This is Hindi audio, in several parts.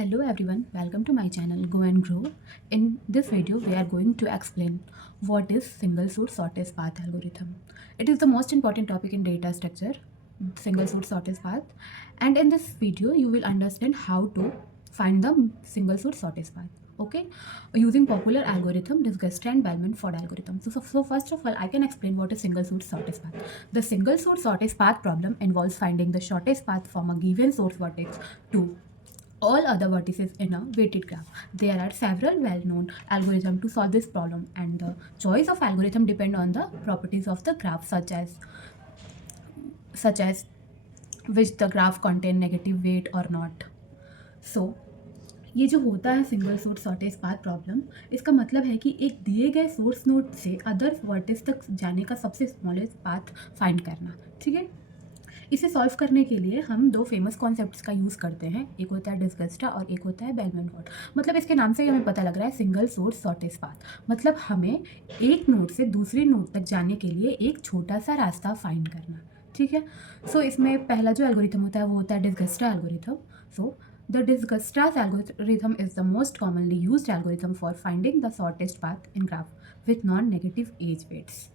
Hello everyone, welcome to my channel Go and Grow. In this video, we are going to explain what is single source shortest path algorithm. It is the most important topic in data structure, single source shortest path. And in this video, you will understand how to find the single source shortest path. Okay, using popular algorithm, Disgustra and Bellman-Ford algorithm. So first of all, I can explain what is single source shortest path. The single source shortest path problem involves finding the shortest path from a given source vertex to all other vertices in a weighted graph. There are several well-known algorithms to solve this problem, and the choice of algorithm depend on the properties of the graph, such as which the graph contain negative weight or not. So ये जो होता है single source shortage path problem, इसका मतलब है कि एक दिए गए सोर्स नोड से अदर वर्टेज तक जाने का सबसे स्मॉलेस्ट पाथ फाइंड करना। ठीक है, इसे सॉल्व करने के लिए हम दो फेमस कॉन्सेप्ट्स का यूज़ करते हैं। एक होता है डिस्गस्टा और एक होता है बेलमैन-फोर्ड। मतलब इसके नाम से ही हमें पता लग रहा है सिंगल सोर्स शॉर्टेज पाथ, मतलब हमें एक नोड से दूसरे नोड तक जाने के लिए एक छोटा सा रास्ता फाइंड करना। ठीक है, सो इसमें पहला जो एल्गोरिथम होता है वो होता है Dijkstra algorithm. So the Dijkstra's algorithm is the most commonly used algorithm for finding the shortest path in graph with non-negative edge weights.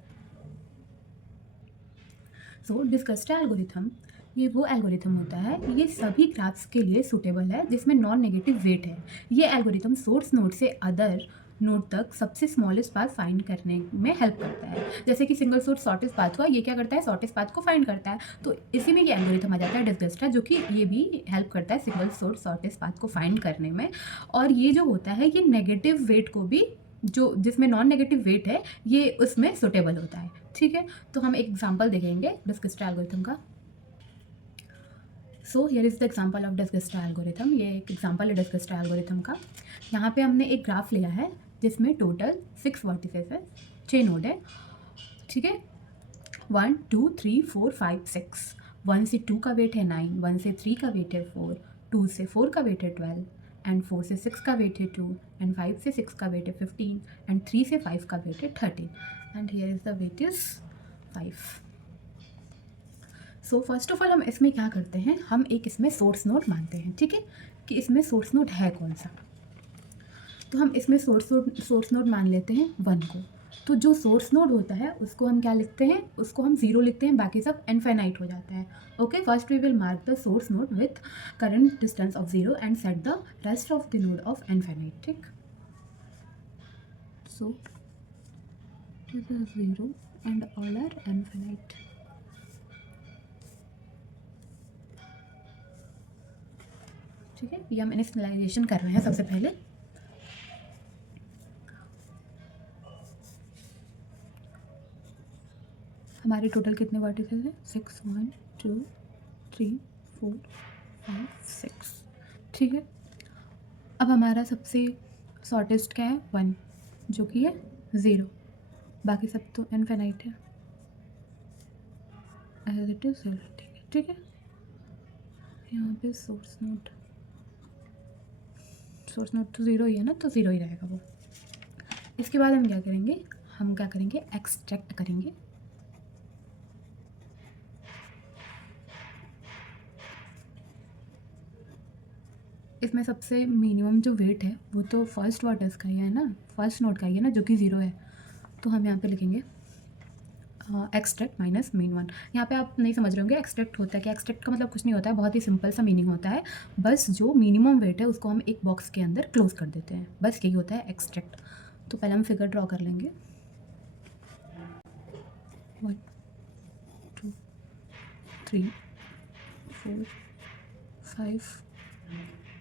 So Dijkstra algorithm ये वो एल्गोरिथम होता है, ये सभी ग्राफ्स के लिए सूटेबल है जिसमें नॉन नेगेटिव वेट है। ये एल्गोरिथम सोर्स नोड से अदर नोड तक सबसे स्मॉलेस्ट पाथ फाइंड करने में हेल्प करता है। जैसे कि सिंगल सोर्स शॉर्टेस्ट पाथ हुआ, ये क्या करता है, शॉर्टेस्ट पाथ को फाइंड करता है। तो इसी में ये एल्गोरिथम आ जाता है डिस्कस्टा, जो कि ये भी हेल्प करता है सिंगल सोर्स शॉर्टेस्ट पाथ को फाइंड करने में। और ये जो होता है ये नेगेटिव वेट को भी, जो जिसमें नॉन नेगेटिव वेट है, ये उसमें सुटेबल होता है। ठीक है, तो हम एक एग्जांपल देखेंगे डिस्कस्टा एल्गोरिथम का। So here is the example of Dijkstra algorithm. ये एक एग्जांपल है डिस्कस्टा एल्गोरिथम का। यहाँ पे हमने एक ग्राफ लिया है जिसमें टोटल 6 वर्टिसेस है, 6 नोड है। ठीक है, 1 2 3 4 5 6। 1 से 2 का वेट है 9, 1 से 3 का वेट है 4, 2 से 4 का वेट है 12, एंड 4 से 6 का वेट है 2, एंड 5 से 6 का वेट है 15, एंड 3 से 5 का वेट है 13, and here is the weight is 5। So first of all हम इसमें क्या करते हैं, हम एक इसमें सोर्स नोड मानते हैं। ठीक है, कि इसमें सोर्स नोड है कौन सा, तो हम इसमें सोर्स नोड मान लेते हैं 1 को। तो जो सोर्स नोड होता है उसको हम क्या लिखते हैं, उसको हम 0 लिखते हैं, बाकी सब इनफाइनाइट हो जाता है। Okay, first we will mark the source node with current distance of 0 and set the rest of the node of infinite. ठीक, so this is 0 and all are infinite. ठीक है, ये हम इनिशियलाइजेशन कर रहे हैं सबसे पहले। हमारे टोटल कितने वर्टिसेस हैं, 6 1 2 3 4 5 6। ठीक है, अब हमारा सबसे शॉर्टेस्ट क्या है, 1, जो कि है 0, बाकी सब तो इनफिनाइट है, एज इट इज 0। ठीक है, ठीक है, यहाँ पे सोर्स नोड तो 0 ही है ना, तो 0 ही रहेगा वो। इसके बाद हम क्या करेंगे, एक्सट्रैक्ट करेंगे। इसमें सबसे मिनिमम जो वेट है वो तो फर्स्ट वर्टेक्स का ही है ना, फर्स्ट नोड का ही है ना, जो कि 0 है। तो हम यहाँ पे लिखेंगे एक्सट्रैक्ट माइनस मीन 1। यहाँ पे आप नहीं समझ रहे होंगे एक्सट्रैक्ट होता है क्या। एक्सट्रैक्ट का मतलब कुछ नहीं होता है, बहुत ही सिंपल सा मीनिंग होता है। बस जो मिनिमम वेट है उसको हम एक बॉक्स के अंदर क्लोज कर देते हैं, बस यही होता है एक्सट्रैक्ट। तो पहले हम फिगर ड्रॉ कर लेंगे, 1 2 3 4 5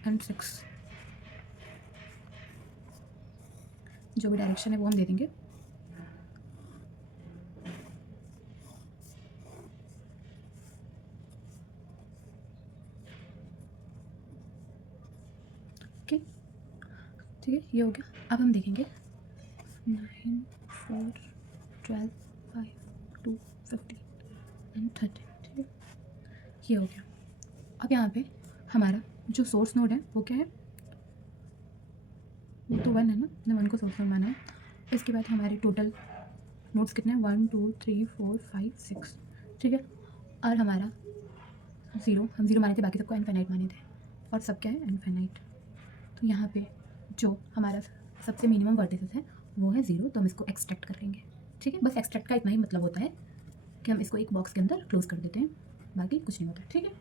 एंड 6। जो भी डायरेक्शन है वो हम दे देंगे। ओके, ठीक है, ये हो गया। अब हम देखेंगे 9 4 12 5 2 15 एंड 13। ठीक है, ये हो गया। अब यहाँ पे हमारा जो सोर्स नोड है वो क्या है, वो तो 1 है ना, हमने 1 को सोर्स नोड माना है। इसके बाद हमारे टोटल नोड्स कितने हैं, 1 2 3 4 5 6। ठीक है, और हमारा 0, हम 0 माने थे, बाकी सबको इनफाइनाइट माने थे, और सब क्या है, इनफाइनाइट। तो यहाँ पे जो हमारा सबसे मिनिमम वर्टिसेस है वो है 0, तो हम इसको एक्सट्रैक्ट कर लेंगे। ठीक है, बस एक्सट्रैक्ट का इतना ही मतलब होता है कि हम इसको एक बॉक्स के अंदर क्लोज कर देते हैं, बाकी कुछ नहीं होता। ठीक है,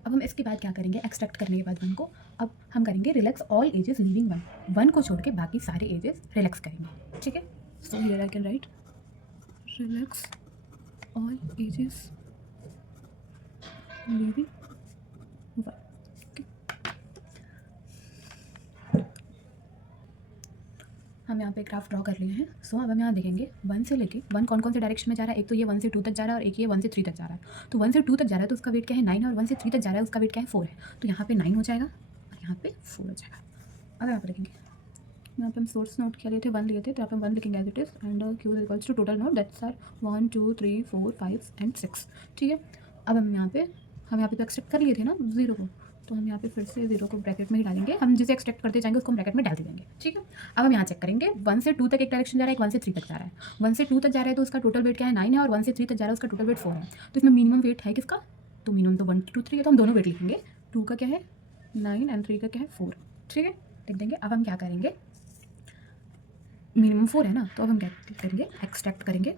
अब हम इसके बाद क्या करेंगे, एक्सट्रैक्ट करने के बाद 1 को अब हम करेंगे रिलैक्स ऑल एजेस लीविंग 1, 1 को छोड़ के बाकी सारे एजेस रिलैक्स करेंगे। ठीक है, so here I can write relax all ages leaving 1। हम यहाँ पे ग्राफ ड्रॉ कर लिए हैं। सो अब हम यहाँ देखेंगे 1 से लेके 1 कौन कौन से डायरेक्शन में जा रहा है, एक तो ये 1 से 2 तक जा रहा है और एक ये 1 से 3 तक जा रहा है। तो 1 से 2 तक जा रहा है तो उसका वेट क्या है 9 है, और 1 से 3 तक जा रहा है उसका वेट क्या है 4 है। तो यहाँ पे 9 हो जाएगा और यहाँ पे 4 हो जाएगा। अब यहाँ पे लिखेंगे, यहाँ पे हम सोर्स नोट क्या लिए थे 1 लिए थे, तो यहाँ पे 1 लिखेंगे as it is and Q is equals to total note that's are 1 2 3 4 5 and 6। ठीक है, अब हम यहाँ पे तो एक्सट्रैक्ट कर लिए थे ना 0 को, तो हम यहाँ पे फिर से 0 को ब्रैकेट में ही डालेंगे, हम जिसे एक्सट्रैक्ट करते जाएंगे उसको हम ब्रैकेट में डाल देंगे। ठीक है, अब हम यहाँ चेक करेंगे 1 से 2 तक एक डायरेक्शन जा रहा है, एक 1 से 3 तक जा रहा है। 1 से 2 तक जा रहा है तो उसका टोटल वेट क्या है 9 है, और 1 से 3 तक जा रहा है उसका टोटल वेट 4 है। तो इसमें मिनिमम वेट है किसका, तो मिनिमम तो 1 2 3 है, तो हम दोनों वेट लिखेंगे, 2 का क्या है 9 एंड 3 का क्या है 4। ठीक है, लिख देंगे। अब हम क्या करेंगे, मिनिमम 4 है ना, तो अब हम क्या करेंगे, एक्सट्रैक्ट करेंगे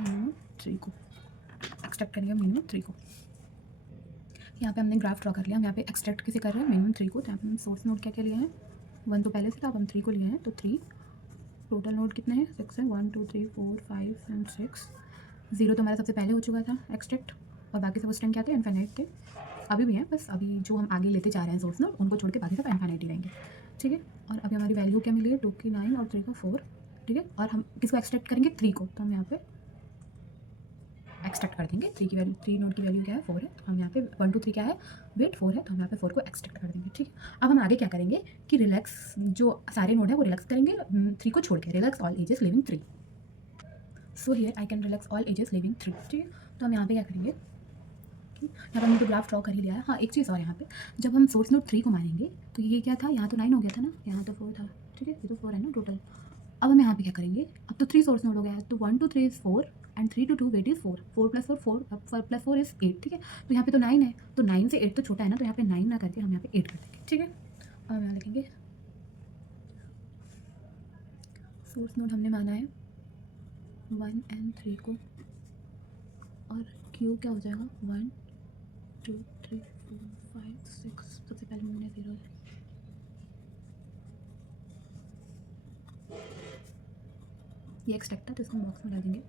मिनिमम 3 को, एक्सट्रैक्ट करेंगे मिनिमम 3 को। यहाँ पे हमने ग्राफ ड्रॉ कर लिया, हम यहाँ पे एक्सट्रैक्ट किसे कर रहे हैं मिनिमम 3 को, तो यहाँ पे हम सोर्स नोड क्या क्या लिए हैं 1 तो पहले से था, अब हम 3 को लिए हैं, तो 3 टोटल नोड कितने हैं 6 है, 1 2 3 4 5 एंड 6। 0 तो हमारा सबसे पहले हो चुका था एक्सट्रैक्ट, और बाकी सब उस टाइम क्या थे इनफाइनाइट थे, अभी भी हैं, बस अभी जो हम आगे लेते जा रहे हैं सोर्स नोड उनको छोड़ के बाकी सब इनफाइनाइट ही रहेंगे। ठीक है, और अभी हमारी वैल्यू क्या मिली है 2 की 9 और 3 का 4। ठीक है, और हम किसको एक्सट्रैक्ट करेंगे 3 को, तो हम यहाँ पे एक्सट्रैक्ट कर देंगे 3 की वैल्यू, 3 नोड की वैल्यू क्या है 4 है, तो हम यहाँ पे 1 2 3 क्या है वेट 4 है, तो हम यहाँ पे 4 को एक्सट्रैक्ट कर देंगे। ठीक है, अब हम आगे क्या करेंगे कि रिलैक्स जो सारे नोड है वो रिलैक्स करेंगे 3 को छोड़ के, relax all ages living 3। So here I can relax all ages living 3। ठीक है, तो हम यहाँ पे क्या करेंगे, यहाँ पर हमने तो ग्राफ ड्रॉ कर ही लिया है। हाँ, एक चीज़ और, यहाँ पे जब हम सोर्स नोड 3 को मानेंगे तो ये क्या था, यहाँ तो 9 हो गया था ना, यहाँ तो 4 था। ठीक है, ये तो 4 है ना टोटल। अब हम यहाँ पे क्या करेंगे, अब तो 3 सोर्स नोड हो गया है, तो 1 2 3 is 4 and 3 to 2 weight is 4, 4 + 4 4, अब 4 + 4 इज़ 8। ठीक है, तो यहाँ पे तो 9 है, तो 9 से 8 तो छोटा है ना, तो यहाँ पे 9 ना करके हम यहाँ पे 8 कर देंगे। ठीक है, अब हम यहाँ लिखेंगे सोर्स नोड हमने माना है 1 एंड 3 को, और क्यू क्या हो जाएगा 1 2 3 4 5 6, सबसे पहले हमने 0 ये एक्सट्रैक्ट था तो इसको बॉक्स में डाल देंगे।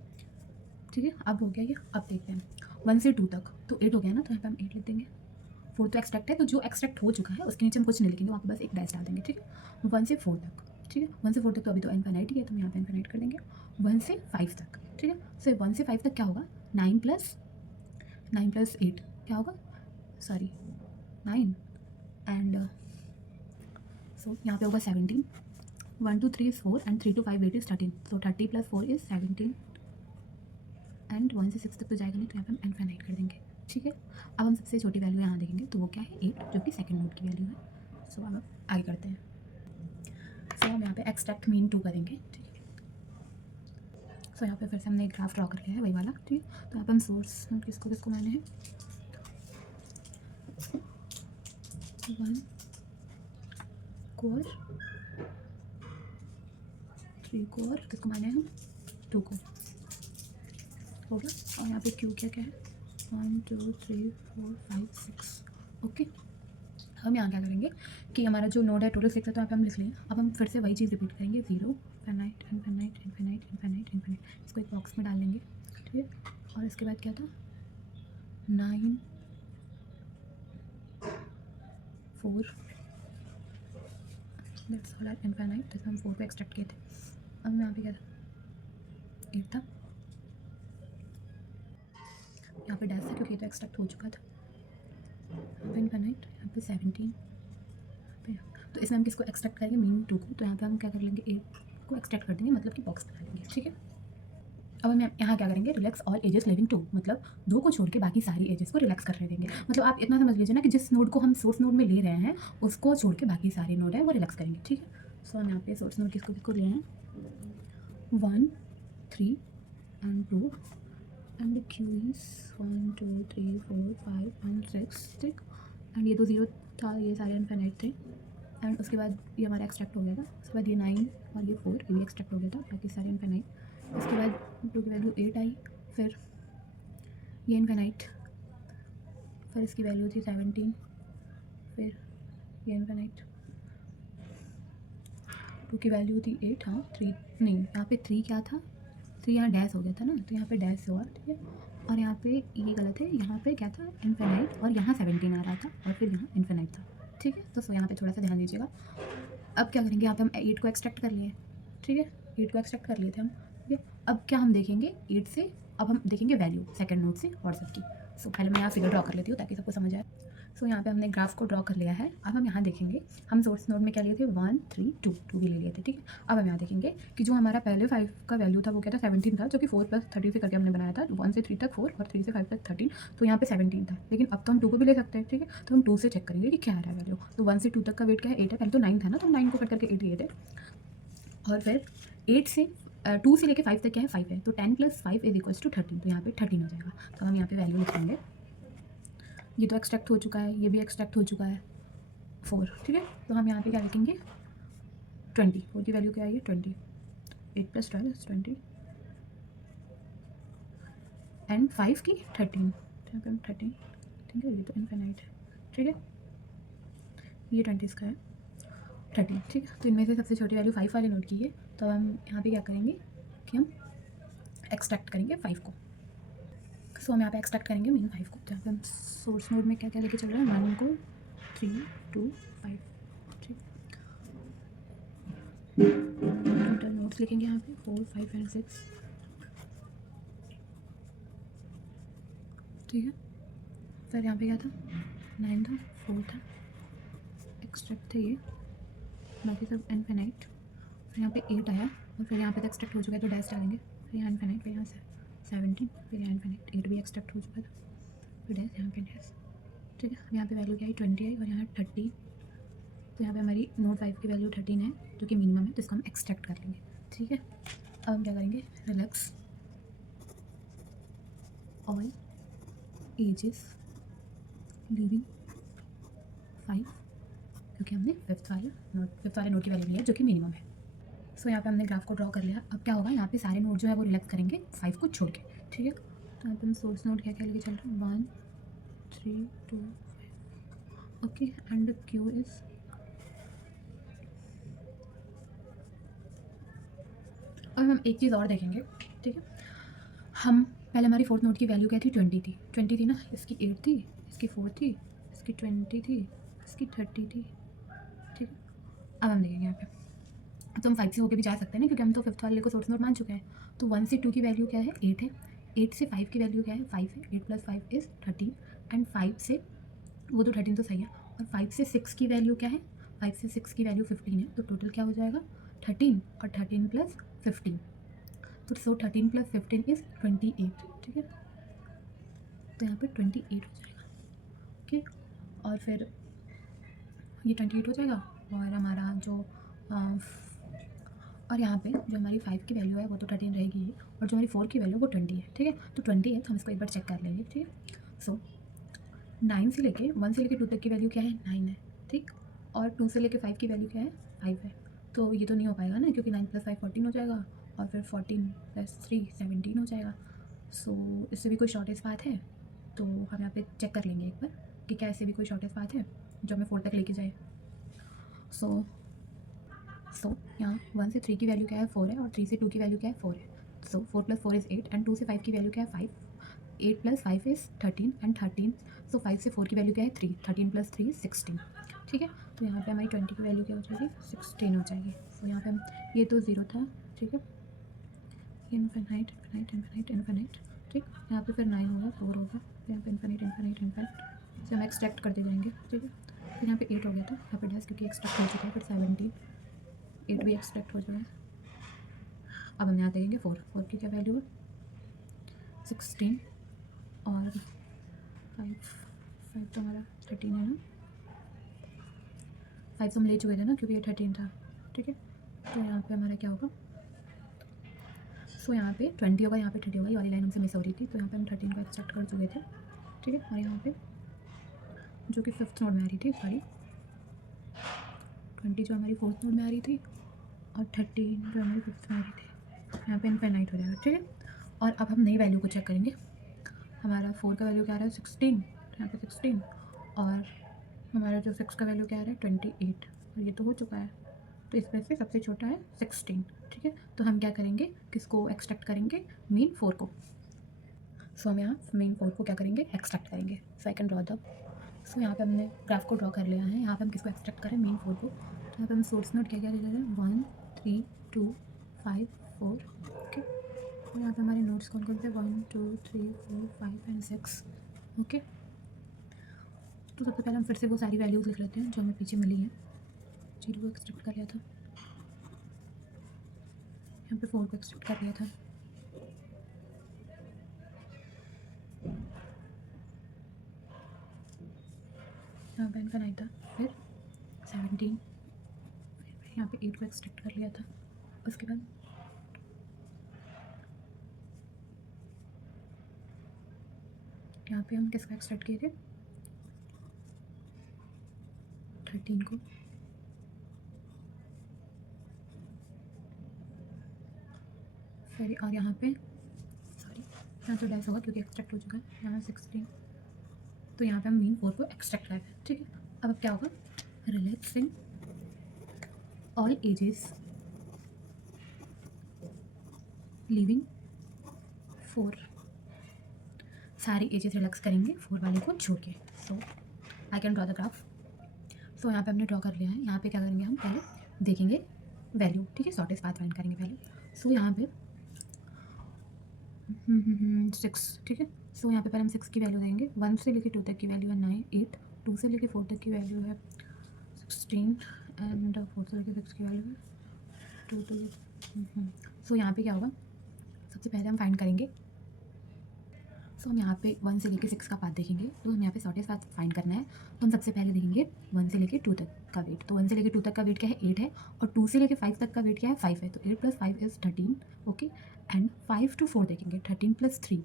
ठीक है, अब हो गया ये। अब देखते हैं 1 से 2 तक तो 8 हो गया ना, तो यहाँ पे हम 8 लिख देंगे। 4 तो एक्सट्रैक्ट है, तो जो एक्सट्रैक्ट हो चुका है उसके नीचे हम कुछ नहीं लिखेंगे, वहाँ पे बस एक डैश डाल देंगे। ठीक है, 1 से 4 तक। ठीक है, 1 से 4 तक तो अभी तो इनफाइनाइट ही है, तो हम यहाँ पे इनफाइनाइट कर देंगे। 1 से 5 तक। ठीक है, सो 1 से 5 तक क्या होगा 9 + 8 क्या होगा, सॉरी 9 एंड सो यहाँ पे होगा 17। 1 2 3 is 4 and 3 to 5 8 is 13, so 30 + 4 is 17 and 1 से 6 तक तो जाएगा नहीं, तो यहाँ पे हम इनफाइनाइट कर देंगे। ठीक है, अब हम सबसे छोटी वैल्यू यहाँ देखेंगे, तो वो क्या है 8, जो कि सेकंड नोड की वैल्यू है। सो अब हम आगे करते हैं। सो हम यहाँ पे एक्सट्रैक्ट मीन 2 करेंगे। ठीक है, सो यहाँ पे फिर से हमने एक ग्राफ ड्रॉ कर लिया है वही वाला। ठीक है, तो यहाँ पे हम सोर्स किसको किसको माने हैं 1 को और 3 को और किसको माने हैं हम 2 को, हो गया। और यहाँ पे क्यू क्या क्या है 1 2 3 4 5 6। ओके, हम यहाँ क्या करेंगे कि हमारा जो नोड है टोटल 6 है, तो यहाँ पे हम लिख लें। अब हम फिर से वही चीज़ रिपीट करेंगे 0 infinite infinite infinite infinite infinite, इसको एक बॉक्स में डाल लेंगे। ठीक है, और इसके बाद क्या था 9 4 दैट्स ऑल एट इनफाइनाइट, जैसे हम 4 को एक्सट्रैक्ट किए थे। अब यहाँ पे क्या था 8 था, यहाँ पे डैश था क्योंकि ये तो एक्सट्रैक्ट हो चुका था। यहाँ पे इनफाइनाइट, यहाँ पे 17 पे, तो इसमें हम किसको एक्सट्रैक्ट करेंगे मीन 2 को, तो यहाँ पे हम क्या कर लेंगे 8 को एक्सट्रैक्ट कर देंगे, मतलब कि बॉक्स बना लेंगे। ठीक है, अब हम यहाँ क्या करेंगे रिलैक्स ऑल एजेस लिविंग 2, मतलब 2 को छोड़ के बाकी सारी एजेस को रिलैक्स करने देंगे। मतलब आप इतना समझ लीजिए ना कि जिस नोड को हम सोर्स नोड में ले रहे हैं उसको छोड़ के बाकी सारे नोड है वो रिलैक्स करेंगे। ठीक है, सो हम यहाँ पे सोर्स नोड किसको किसको लिए हैं 1 3 and 2 and Q is 1 2 3 4 5 and 6, ठीक। एंड ये तो ज़ीरो था, ये सारे इनफिनिट थे। एंड उसके बाद ये हमारा एक्सट्रैक्ट हो गया था। उसके बाद ये 9 और ये 4 ये भी एक्सट्रैक्ट हो गया था, बाकी सारे इनफिनिट। उसके बाद 2 की वैल्यू 8 आई, फिर ये इनफिनिट, फिर इसकी वैल्यू थी 17, फिर ये इनफिनिट, 2 की वैल्यू थी 8, हाँ 3 नहीं, यहाँ पे 3 क्या था, 3 यहाँ डैश हो गया था ना, तो यहाँ पे डैश हुआ, ठीक है। और यहाँ पे ये गलत है, यहाँ पे क्या था, इनफिनिट, और यहाँ 17 आ रहा था, और फिर यहाँ इनफिनिट था, ठीक है। तो यहाँ पे थोड़ा सा ध्यान दीजिएगा। अब क्या करेंगे, यहाँ पे हम 8 को एक्सट्रैक्ट कर लिए, ठीक है, 8 को एक्सट्रैक्ट कर लिए थे हम, ठीक है। अब क्या हम देखेंगे 8 से, अब हम देखेंगे वैल्यू सेकंड नोट से व्हाट्सएप की। सो पहले मैं यहाँ फिगर ड्रॉ कर लेती हूँ ताकि सबको समझ आए। सो यहाँ पे हमने ग्राफ को ड्रॉ कर लिया है। अब हम यहाँ देखेंगे, हम सोर्स नोड में क्या लिए थे, 1 3 2 2 भी ले लिए थे, ठीक है। अब हम यहाँ देखेंगे कि जो हमारा पहले 5 का वैल्यू था वो क्या था, 17 था, जो कि 4 + 30 से करके हमने बनाया था। 1 से 3 तक 4 और 3 से 5 तक 13, तो यहाँ पे 17 था। लेकिन अब तो हम 2 को भी ले सकते हैं, ठीक है। तो हम 2 से चेक करेंगे कि क्या आ रहा है वैल्यू। तो 1 से 2 तक का वेट क्या है, 8 है। पहले तो 9 था ना, तो हम 9 को कट करके 8 लिए थे। और फिर 8 से 2 से लेके 5 तक क्या है, 5 है। तो 10 + 5 = 13, तो यहाँ पे 13 हो जाएगा। तो हम यहाँ पे वैल्यू लिख लेंगे। ये तो एक्सट्रैक्ट हो चुका है, ये भी एक्सट्रैक्ट हो चुका है, 4, ठीक है। तो हम यहाँ पे क्या लिखेंगे, 20, 4 की वैल्यू क्या है, 20, 8 + 12 = 20, एंड 5 की 13, यहाँ पे हम 13, ठीक है। ये तो इनफिनिट है, ठीक है। ये 20 इसका है, 13, ठीक है। तो इनमें से सबसे छोटी वैल्यू 5 वाली नोट की है। तो हम यहाँ पे क्या करेंगे कि हम एक्सट्रैक्ट करेंगे 5 को। सो हम यहाँ पे एक्सट्रैक्ट करेंगे मीन 5 को। जहाँ पे हम सोर्स नोड में क्या क्या लेके चल रहे हैं, 1 को 3 2 5, ठीक। टोटल नोट्स लिखेंगे यहाँ पे 4 5 एंड 6, ठीक है। फिर यहाँ पे क्या था, 9 था, 4 था, एक्सट्रैक्ट थे ये, बाकी सब इनफिनिट। फिर यहाँ पे 8 आया, और फिर यहाँ पे तो एक्सट्रैक्ट हो चुका है तो डैश डालेंगे। फिर यहाँ इनफिनिट, फिर यहाँ से 17, फिर यहाँ इनफिनिट, 8 भी एक्सट्रैक्ट हो चुका था, फिर डैश, यहाँ पे डैश, ठीक है। यहाँ पे वैल्यू क्या आई, 20 आई, और यहाँ 30। तो यहाँ पे हमारी नोट 5 की वैल्यू 13 है, जो कि मिनिमम है, तो इसको हम एक्सट्रैक्ट कर लेंगे, ठीक है। अब हम क्या करेंगे, रिलैक्स ऑल एजेस लीविंग 5, क्योंकि हमने फिफ्थ वाले नोट की वैल्यू ली है, जो कि मिनिमम है। सो यहाँ पे हमने ग्राफ को ड्रॉ कर लिया। अब क्या होगा, यहाँ पे सारे नोट जो है वो रिलैक्स करेंगे 5 को छोड़ के, ठीक है। तो यहाँ पे हम सोर्स नोट क्या क्या लेके चल रहे हैं, 1 3 2 5, ओके। एंड क्यू इज, और हम एक चीज़ और देखेंगे, ठीक है। हम पहले हमारी फोर्थ नोट की वैल्यू क्या थी, 20 थी ना। इसकी 8 थी, इसकी 4 थी, इसकी 20 थी, इसकी 30 थी, ठीक है। अब हम देखेंगे यहाँ पे, तो हम 5 से होके भी जा सकते हैं ना, क्योंकि हम तो फिफ्थ वाले को सोर्स नोट मान चुके हैं। तो 1 से 2 की वैल्यू क्या है, 8 है। 8 से 5 की वैल्यू क्या है, 5 है। 8 + 5 = 13, एंड 5 से, वो तो 13 तो सही है, और 5 से 6 की वैल्यू क्या है, 5 से 6 की वैल्यू 15 है। तो टोटल क्या हो जाएगा, 13, और 13 + 15, तो 13 + 15 = 28, ठीक है। तो यहाँ पे 28 हो जाएगा, ओके। और फिर ये 28 हो जाएगा, और हमारा जो और यहाँ पे जो हमारी 5 की वैल्यू है वो तो 13 रहेगी ही, और जो हमारी 4 की वैल्यू वो 20 है, ठीक है। तो 20 है, तो हम इसको एक बार चेक कर लेंगे, ठीक है। सो 9 से लेके 1 से लेके 2 तक की वैल्यू क्या है, 9 है, ठीक। और 2 से लेके 5 की वैल्यू क्या है, 5 है। तो ये तो नहीं हो पाएगा ना, क्योंकि 9 + 5 14 हो जाएगा, और फिर 14 + 3 17 हो जाएगा। सो इससे भी कोई शॉर्टेज पाथ है, तो हम यहाँ पे चेक कर लेंगे एक बार कि क्या इससे भी कोई शॉर्टेज पाथ है जो हमें 4 तक लेके जाए। सो यहाँ 1 से 3 की वैल्यू क्या है, 4 है, और 3 से 2 की वैल्यू क्या है, 4 है। सो 4 + 4 = 8, एंड 2 से 5 की वैल्यू क्या है, 5। 8 + 5 = 13, एंड 13, सो 5 से 4 की वैल्यू क्या है, 3। 13 + 3 = 16, ठीक है। तो यहाँ पे हमारी 20 की वैल्यू क्या हो जाएगी, 16 हो जाएगी। सो यहाँ पे हम, ये तो 0 था, ठीक है। इनफिनिट इनफिनिट इनफिनिट इनफिनिट, ठीक। यहाँ पे फिर 9 होगा, 4 होगा, यहाँ पे इनफिनिट इनफिनिट इनफिनिट, से हम एक्सट्रैक्ट करते जाएंगे, ठीक है। फिर यहाँ पे 8 हो गया था, यहाँ पे डैश क्योंकि एक्सट्रैक्ट हो चुका है, फिर 17, 8 भी एक्सट्रैक्ट हो जाएगा। अब हम यहाँ देखेंगे 4 की क्या वैल्यू है, 16, और 5 तो हमारा 13 है ना, 5 तो हम ले चुके थे ना, क्योंकि ये 13 था, ठीक है। तो यहाँ पे हमारा क्या होगा, सो यहाँ पे 20 होगा, यहाँ पे 30 होगा, ये वाली लाइन हमसे मिस हो रही थी, तो यहाँ पे हम 13 को एक्सट्रैक्ट कर चुके थे, ठीक है। और यहाँ पे जो कि 5th नोड में आ रही थी, सॉरी 20 जो हमारी 4th नोड में आ रही थी और 13 जो हमारी 5th में आ रही थी, यहाँ पे इनफाइनाइट हो जाएगा, ठीक है। और अब हम नई वैल्यू को चेक करेंगे। हमारा 4 का वैल्यू क्या आ रहा है 16, यहाँ पे 16, और हमारा जो 6 का वैल्यू क्या आ रहा है 28, और ये तो हो चुका है, तो इसमें से सबसे छोटा है 16, ठीक है। तो हम क्या करेंगे, किसको एक्सट्रैक्ट करेंगे, मीन 4 को। सो हम यहाँ मीन 4 को क्या करेंगे, एक्सट्रैक्ट करेंगे। सो आई कैन ड्रॉ द, सो यहाँ पे हमने ग्राफ को ड्रॉ कर लिया है। यहाँ पे हम किसको एक्सट्रैक्ट करें, मीन 4 को। तो यहाँ पे हम सोर्स नोड क्या क्या ले रहे हैं, 1 3 2 5 4, ओके। और यहाँ पे हमारे नोट्स कौन कौन से, 1 2 3 4 5 एंड 6, ओके। तो सबसे पहले हम फिर से वो सारी वैल्यूज़ लिख लेते हैं जो हमें पीछे मिली हैं। 0 को एक्सट्रैक्ट कर लिया था, यहाँ पे 4 को एक्सट्रैक्ट कर लिया था, यहाँ पे इनफाइनाइट था, फिर 17, फिर यहाँ पे 8 को एक्सट्रैक्ट कर लिया था, उसके बाद यहाँ पे हम किसका एक्सट्रैक्ट किए थे, 13 को, फिर और यहाँ पे सॉरी यहाँ तो डैश होगा क्योंकि एक्सट्रैक्ट हो चुका है, यहाँ 16, तो यहाँ पे हम मीन 4 को एक्सट्रैक्ट कर रहे हैं, ठीक है। अब क्या होगा, रिलैक्सिंग ऑल एजेस लीविंग 4, सारी एजेस रिलैक्स करेंगे 4 वाले को छोड़ के। So I can draw the graph. So यहाँ पे हमने ड्रॉ कर लिया है। यहाँ पे क्या करेंगे, हम पहले देखेंगे वैल्यू, ठीक है, शॉर्टेस्ट पाथ फाइंड करेंगे पहले। सो यहाँ पे 6, ठीक है। सो यहाँ पे पहले हम 6 की वैल्यू देंगे, 1 से लेके 2 तक की वैल्यू है 9 8, 2 से लेके 4 तक की वैल्यू है 16 एंड 4 से लेके 6 की वैल्यू है 2 तो सो यहाँ पे क्या होगा, सबसे पहले हम फाइंड करेंगे। सो हम यहाँ पे 1 से लेके 6 का पाथ देखेंगे, तो हम यहाँ पे शॉर्टेस्ट पाथ फाइंड करना है। तो हम सबसे पहले देखेंगे 1 से लेके 2 तक का वेट। तो 1 से लेके 2 तक का वेट क्या है, 8 है, और 2 से लेके 5 तक का वेट क्या है, 5 है। तो 8 + 5 इज़ 13, ओके। एंड 5 to 4 देखेंगे, 13 + 3,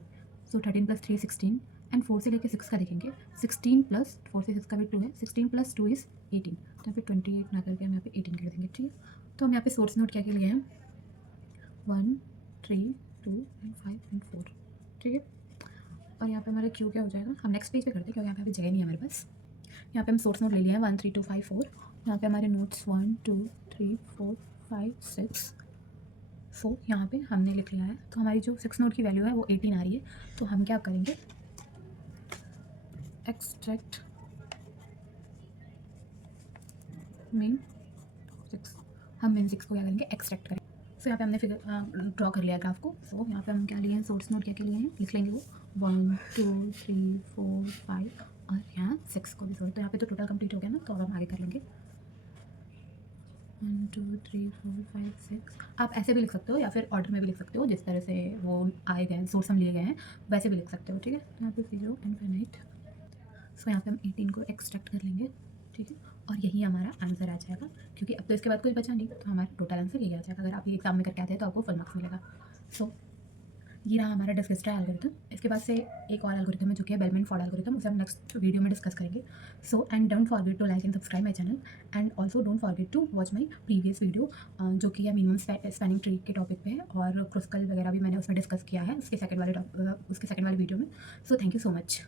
सो 13 + 3 16, एंड 4 से लेके 6 का देखेंगे, 16 + 4 से 6 का वेट 2 है, 16 + 2 इज़ 18। तो यहाँ पे 28 ना करके हम यहाँ पे 18 कर देंगे, ठीक है। तो हम यहाँ पे सोर्स नोट क्या के लिए हैं, 1 3 2 एंड 5 एंड 4, ठीक है। और यहाँ पे हमारा क्यू क्या हो जाएगा, हम नेक्स्ट पेज पे करते हैं क्योंकि यहाँ पे अभी जगह नहीं है हमारे पास। यहाँ पे हम सोर्स नोट ले लिया है 1 3 2 5 4, यहाँ पे हमारे नोट्स 1 2 3 4 5 6, सो यहाँ पे हमने लिख लिया है। तो हमारी जो 6 नोट की वैल्यू है वो 18 आ रही है। तो हम क्या करेंगे, एक्सट्रैक्ट मीन 6, हम मीन 6 को क्या करेंगे, एक्सट्रैक्ट करेंगे। सो यहाँ पे हमने फिगर ड्रॉ कर लिया ग्राफ को। सो यहाँ पे हम क्या लिए हैं, सोर्स नोट क्या के लिए हैं, लिख लेंगे वो 1 2 3 4 5, और यहाँ 6 को भी सॉरी। तो यहाँ पे तो टोटल कंप्लीट हो गया ना, तो अब हम आगे कर लेंगे 1 2 3 4 5 6। आप ऐसे भी लिख सकते हो या फिर ऑर्डर में भी लिख सकते हो, जिस तरह से वो आए गए हैं, सोर्स हम लिए गए हैं वैसे भी लिख सकते हो, ठीक है। यहाँ पे 0 इनफाइनाइट। सो यहाँ पे हम 18 को एक्सट्रैक्ट कर लेंगे, ठीक है, और यही हमारा आंसर आ जाएगा, क्योंकि अब तो इसके बाद कुछ बचा नहीं, तो हमारा टोटल आंसर यही आ जाएगा। अगर आप ये एग्जाम में करके आते हैं तो आपको फुल मार्क्स मिलेगा। सो ये रहा हमारा डिस्कस्ड एल्गोरिथम। इसके बाद से एक और एल्गोरिथम है जो कि है बेलमैन फॉर्ड एल्गोरिथम, उसे हम नेक्स्ट वीडियो में डिस्कस करेंगे। So and don't forget to like and subscribe my channel, and also don't forget to watch my previous video जो कि है मिनिमम स्पैनिंग ट्री के टॉपिक पे है, और क्रुस्कल वगैरह भी मैंने उसमें डिस्कस किया है उसके सेकंड वाले वीडियो में। So thank you so much.